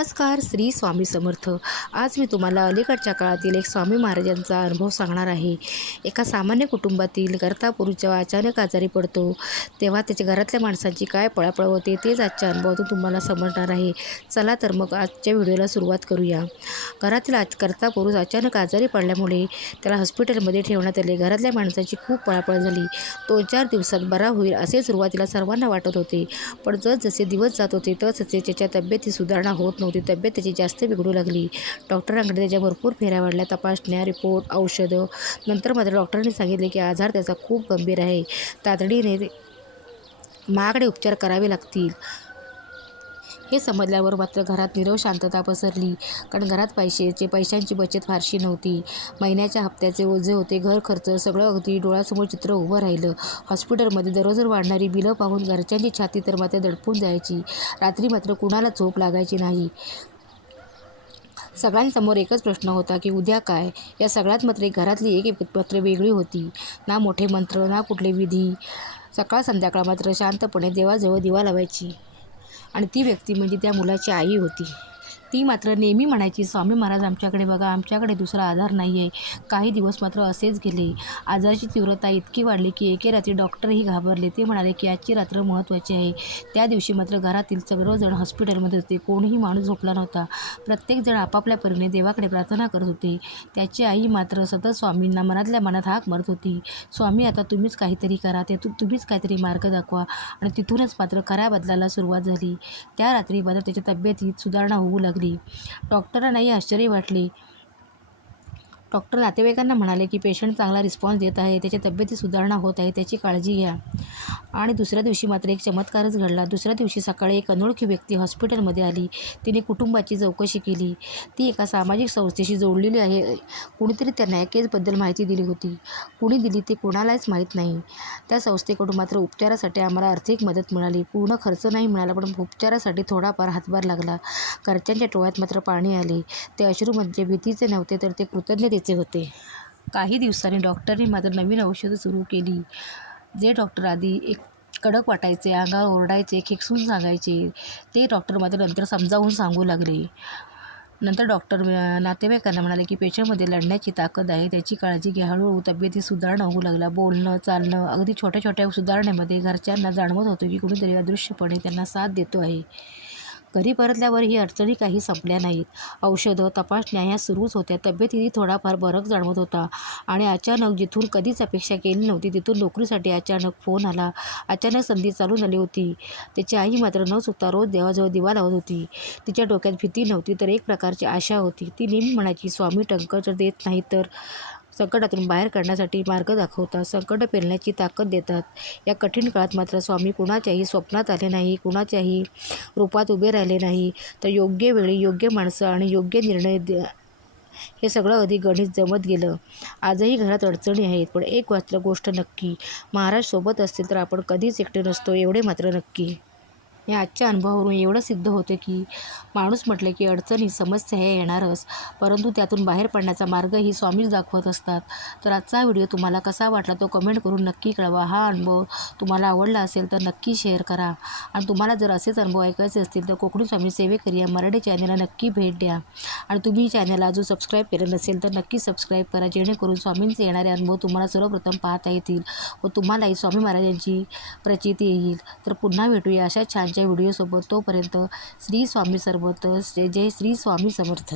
नमस्कार श्री स्वामी समर्थ. आज मी तुम्हाला अलीकडच्या काळातील एक स्वामी महाराजांचा अनुभव सांगणार आहे. एका सामान्य कुटुंबातील कर्तापुरुषा अचानक आजारी पडतो. तेव्हा त्याच्या घरातल्या माणसांची काय पळापळ होते तेच आजच्या अनुभवातून तुम्हाला समजणार आहे. चला तर मग आजच्या व्हिडिओला सुरुवात करूया. घरातील आज कर्ता पुरुष अचानक आजारी पडल्यामुळे त्याला हॉस्पिटलमध्ये ठेवण्यात आले. घरातल्या माणसाची खूप पळापळ झाली. दोन चार दिवसात बरा होईल असे सुरुवातीला सर्वांना वाटत होते. पण जसजसे दिवस जात होते तसतसे त्याच्या तब्येती सुधारणा होत नव्हती. तब्येत त्याची जास्त बिघडू लागली. डॉक्टरांकडे त्याच्या भरपूर फेऱ्या वाढल्या. तपासण्या रिपोर्ट औषधं. नंतर मात्र डॉक्टरांनी सांगितले की आजार त्याचा खूप गंभीर आहे. तातडीने महागडे उपचार करावे लागतील. हे समजल्यावर मात्र घरात निरव शांतता पसरली. कारण घरात पैशाचे पैशांची बचत फारशी नव्हती. महिन्याच्या हप्त्याचे ओझे होते घर खर्च सगळं अगदी डोळ्यासमोर चित्र उभं राहिलं. हॉस्पिटलमध्ये दररोज वाढणारी बिलं पाहून घरच्यांची छाती तर मात्र दडपून जायची. रात्री मात्र कुणाला झोप लागायची नाही. सगळ्यांसमोर एकच प्रश्न होता की उद्या काय? या सगळ्यात मात्र एक घरातली एक पत्र वेगळी होती. ना मोठे मंत्र ना कुठले विधी. सकाळ संध्याकाळ मात्र शांतपणे देवाजवळ दिवा लावायची. आणि ती व्यक्ती म्हणजे त्या मुलाची आई होती. ती मात्र नेहमी म्हणायची स्वामी महाराज आमच्याकडे बघा आमच्याकडे दुसरा आधार नाही आहे काही दिवस मात्र असेच गेले. आजाराची तीव्रता इतकी वाढली की एके रात्री डॉक्टरही घाबरले. ते म्हणाले की आजची रात्र महत्त्वाची आहे. त्या दिवशी मात्र घरातील सर्वजण हॉस्पिटलमध्ये होते. कोणीही माणूस झोपला नव्हता. प्रत्येकजण आपापल्या परीने देवाकडे प्रार्थना करत होते. त्याची आई मात्र सतत स्वामींना मनातल्या मनात हाक मारत होती. स्वामी आता तुम्हीच काहीतरी करा. ते तुम्हीच काहीतरी मार्ग दाखवा. आणि तिथूनच मात्र खऱ्या बदलाला सुरुवात झाली. त्या रात्री मात्र त्याच्या तब्येतीत सुधारणा होऊ लागली. डॉक्टरांनाही आश्चर्य वाटले. डॉक्टर नातेवाईकांना म्हणाले की पेशंट चांगला रिस्पॉन्स देत आहे त्याच्या तब्येतीत सुधारणा होत आहे त्याची काळजी घ्या. आणि दुसऱ्या दिवशी मात्र एक चमत्कारच घडला. दुसऱ्या दिवशी सकाळी एक अनोळखी व्यक्ती हॉस्पिटलमध्ये आली. तिने कुटुंबाची चौकशी केली. ती एका सामाजिक संस्थेशी जोडलेली आहे. कुणीतरी त्यांना या केसबद्दल माहिती दिली होती. कुणी दिली ते कोणालाच माहीत नाही. त्या संस्थेकडून मात्र उपचारासाठी आम्हाला आर्थिक मदत मिळाली. पूर्ण खर्च नाही मिळाला पण उपचारासाठी थोडाफार हातभार लागला. घरच्यांच्या डोळ्यात मात्र पाणी आले. ते अश्रू म्हणजे भीतीचे नव्हते तर ते कृतज्ञतेचे होते. काही दिवसांनी डॉक्टरने मात्र नवीन औषधं सुरू केली. जे डॉक्टर आधी एक कडक वाटायचे अंगावर ओरडायचे खेकसून सांगायचे ते डॉक्टर मात्र नंतर समजावून सांगू लागले. नंतर डॉक्टर नातेवाईकांना म्हणाले की पेशंटमध्ये लढण्याची ताकद आहे त्याची काळजी घ्या. हळूहळू तब्येती सुधारणा होऊ लागला. बोलणं चालणं अगदी छोट्या छोट्या सुधारणेमध्ये घरच्यांना जाणवत होतं की कुणीतरी अदृश्यपणे त्यांना साथ देतो आहे. घरी परतल्यावर ही अडचणी काही संपल्या नाहीत. औषधं तपासण्या ह्या सुरूच होत्या. तब्येतीही थोडाफार बरक जाणवत होता आणि अचानक जिथून कधीच अपेक्षा केली नव्हती तिथून नोकरीसाठी अचानक फोन आला. अचानक संधी चालू झाली होती. त्याची आई मात्र न चुकता रोज देवाजवळ दिवा लावत होती. तिच्या डोक्यात भीती नव्हती तर एक प्रकारची आशा होती. ती नेहमी म्हणायची स्वामी टंकर जर देत नाही तर संकटातून बाहेर काढण्यासाठी मार्ग दाखवतात. संकट पेलण्याची ताकद देतात. या कठीण काळात मात्र स्वामी कुणाच्याही स्वप्नात आले नाही कुणाच्याही रूपात उभे राहिले नाही तर योग्य वेळी योग्य माणसं आणि योग्य निर्णय दे हे सगळं अधिक गणित जमत गेलं. आजही घरात अडचणी आहेत पण एक मात्र गोष्ट नक्की. महाराज सोबत असतील तर आपण कधीच एकटे नसतो एवढे मात्र नक्की. या आजच्या अनुभवावरून एवढं सिद्ध होते की माणूस म्हटले की अडचणी समस्या हे येणारच. परंतु त्यातून बाहेर पडण्याचा मार्ग ही स्वामीच दाखवत असतात. तर आजचा व्हिडिओ तुम्हाला कसा वाटला तो कमेंट करून नक्की कळवा. हा अनुभव तुम्हाला आवडला असेल तर नक्की शेअर करा. आणि तुम्हाला जर असेच अनुभव ऐकायचे असतील तर कोकणी स्वामी सेवेकरी या मराठी चॅनलला नक्की भेट द्या. आणि तुम्ही चॅनलला अजून सबस्क्राईब केलं नसेल तर नक्की सबस्क्राईब करा. जेणेकरून स्वामींचे येणारे अनुभव तुम्हाला सर्वप्रथम पाहता येतील व तुम्हालाही स्वामी महाराजांची प्रचिती येईल. तर पुन्हा भेटूया अशा छान आमच्या व्हिडिओसोबत तोपर्यंत श्री स्वामी सर्वत जय जय श्री स्वामी समर्थ.